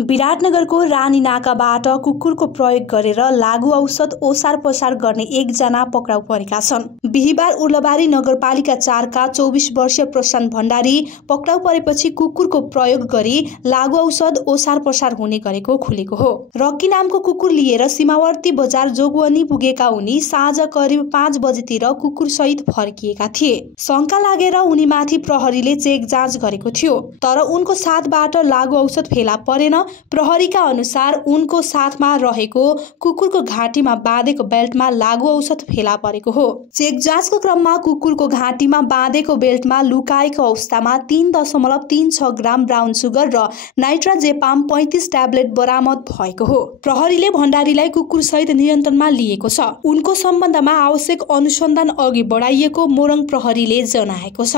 विराटनगरको रानीनाकाबाट कुकुरको प्रयोग गरेर लागू औषध ओसार पसार गर्ने एकजना पक्राउ परेका छन्। बिहिबार उर्लाबारी नगरपालिका 4 का 24 वर्षीय प्रशान्त भण्डारी पक्राउ परेपछि कुकुरको प्रयोग गरी लागू औषध ओसार पसार हुने गरेको खुलेको हो। रक्की नामको कुकुर लिएर सीमावर्ती बजार जोगवनी पुगेका उनी साँझ करिब 5 बजेतिर कुकुर सहित फर्किएका थिए। शंका लागेर उनीमाथि प्रहरीले चेक जाँच गरेको थियो, तर उनको साथबाट लागू औषध फेला परेन। प्रहरीका अनुसार उनको साथमा रहेको कुकुरको घाँटीमा बाँधेको बेल्टमा लागू औषध फेला परेको हो। चेक जाँचको क्रममा कुकुरको घाँटीमा बाँधेको बेल्टमा लुकाएको अवस्थामा 3.36 ग्राम ब्राउन सुगर र नाइट्राजेपाम 35 ट्याब्लेट बरामद भएको हो। प्रहरीले भण्डारीलाई कुकुर सहित नियन्त्रणमा लिएको छ। उनको सम्बन्धमा आवश्यक अनुसन्धान अघि बढाइएको मोरङ प्रहरीले जनाएको छ।